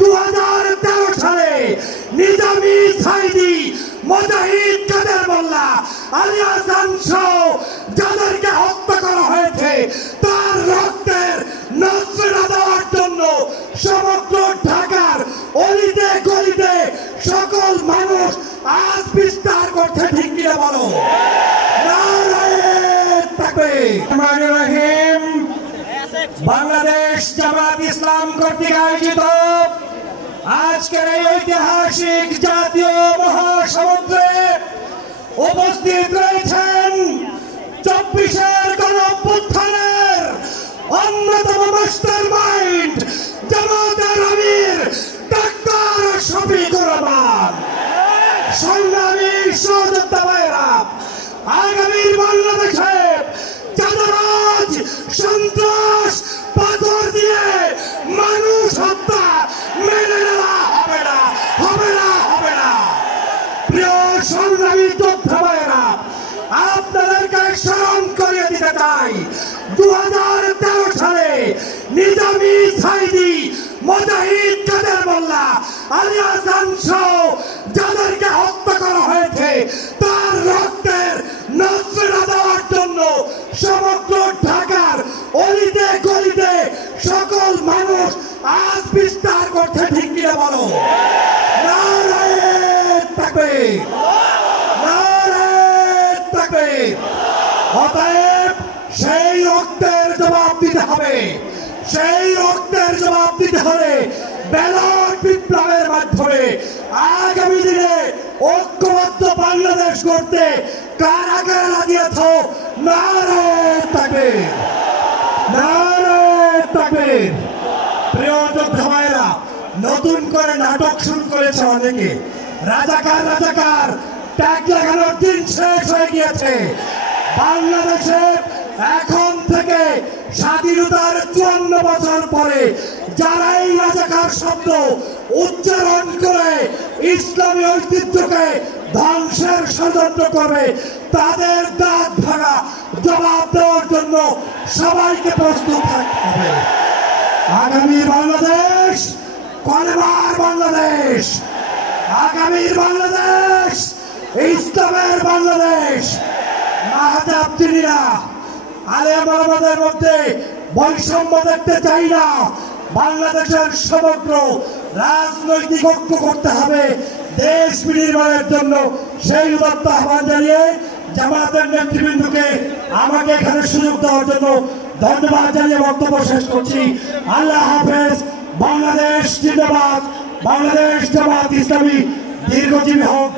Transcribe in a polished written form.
2013 সালে নিজামী সাইদি মুজাহিদ কাদের মোল্লা আলী হাসান সহ যাদেরকে হত্যা করা হয়েছে তার রক্তের নজরা দেওয়ার জন্য সমগ্র ঢাকার অলিতে গলিতে সকল মানুষ আজ বিস্তার করছে। ঠিক কিনা বলো? বাংলাদেশ জামাত ইসলাম কর্তৃক আয়োজিত আজকের এই ঐতিহাসিক জাতীয় মহাসমুদ্রে উপস্থিত রয়েছেন 24-এর গণঅভ্যুত্থানের অন্যতম মাস্টার মাইন্ড জামাতের আমির ডাক্তার শফিকুর রহমান। সংগ্রামী সহযোদ্ধা ভাইয়েরা, আগামীর বাংলাদেশে চাঁদাবাজ, সন্ত্রাস, পাথর দিয়ে মানুষ হত্যা মেনে নেওয়া হবে না, হবে না, হবে না। প্রিয় সংগ্রামী যোদ্ধা ভাইয়েরা, আপনাদেরকে স্মরণ করিয়ে দিতে চাই 2013 সালে নিজামী সাইদি মুজাহিদ কাদের মোল্লা আলী হাসান সহ যাদেরকে হত্যা করা হয়েছে তার রক্তের নজরা দেওয়ার জন্য সমগ্র ঢাকার অলিতে গলিতে সকল মানুষ আজ বিস্তার করছে। ঠিক কিনা বলো? নারায়ে তাকবীর, নারায়ে তাকবীর। অতএব সেই রক্তের জবাব দিতে হবে, সেই রক্তের জবাব দিতে হবে ব্যালট বিপ্লবের মাধ্যমে। আগামী দিনে ঐক্যবদ্ধ বাংলাদেশ করতে কারা কারা লাগিয়েছ? নারায়ে তাকবীর, নারায়ে তাকবীর। প্রিয় যোদ্ধা ভাইয়েরা, নতুন করে নাটক শুরু করেছে অনেকে। রাজাকার রাজাকার ট্যাগ লাগানোর দিন শেষ হয়ে গিয়েছে। বাংলাদেশে এখন থেকে স্বাধীনতার 54 বছর পরে যারা এই রাজাকার শব্দ উচ্চারণ করে ইসলামী ঐতিহ্যকে ধ্বংসের ষড়যন্ত্র করবে, তাদের দাঁত ভাঙা জবাব দেওয়ার জন্য সবাইকে প্রস্তুত থাকতে হবে। আগামী বাংলাদেশ কলেমার বাংলাদেশ, আগামীর বাংলাদেশ ইসলামের বাংলাদেশ। মাহতাব চিনিরা আলেম ওলামাদের মধ্যে বৈষম্য দেখতে চাই না। বাংলাদেশের সমগ্র রাজনৈতিক ঐক্য করতে হবে দেশ বিনির্মাণের জন্য। সেই উদাত্ত আহ্বান জানিয়ে জামাতের নেতৃবৃন্দকে আমাকে এখানে সুযোগ দেওয়ার জন্য ধন্যবাদ জানিয়ে বক্তব্য শেষ করছি। আল্লাহ হাফেজ। বাংলাদেশ জিন্দাবাদ। বাংলাদেশ জামাত ইসলামী দীর্ঘজীবী হোক।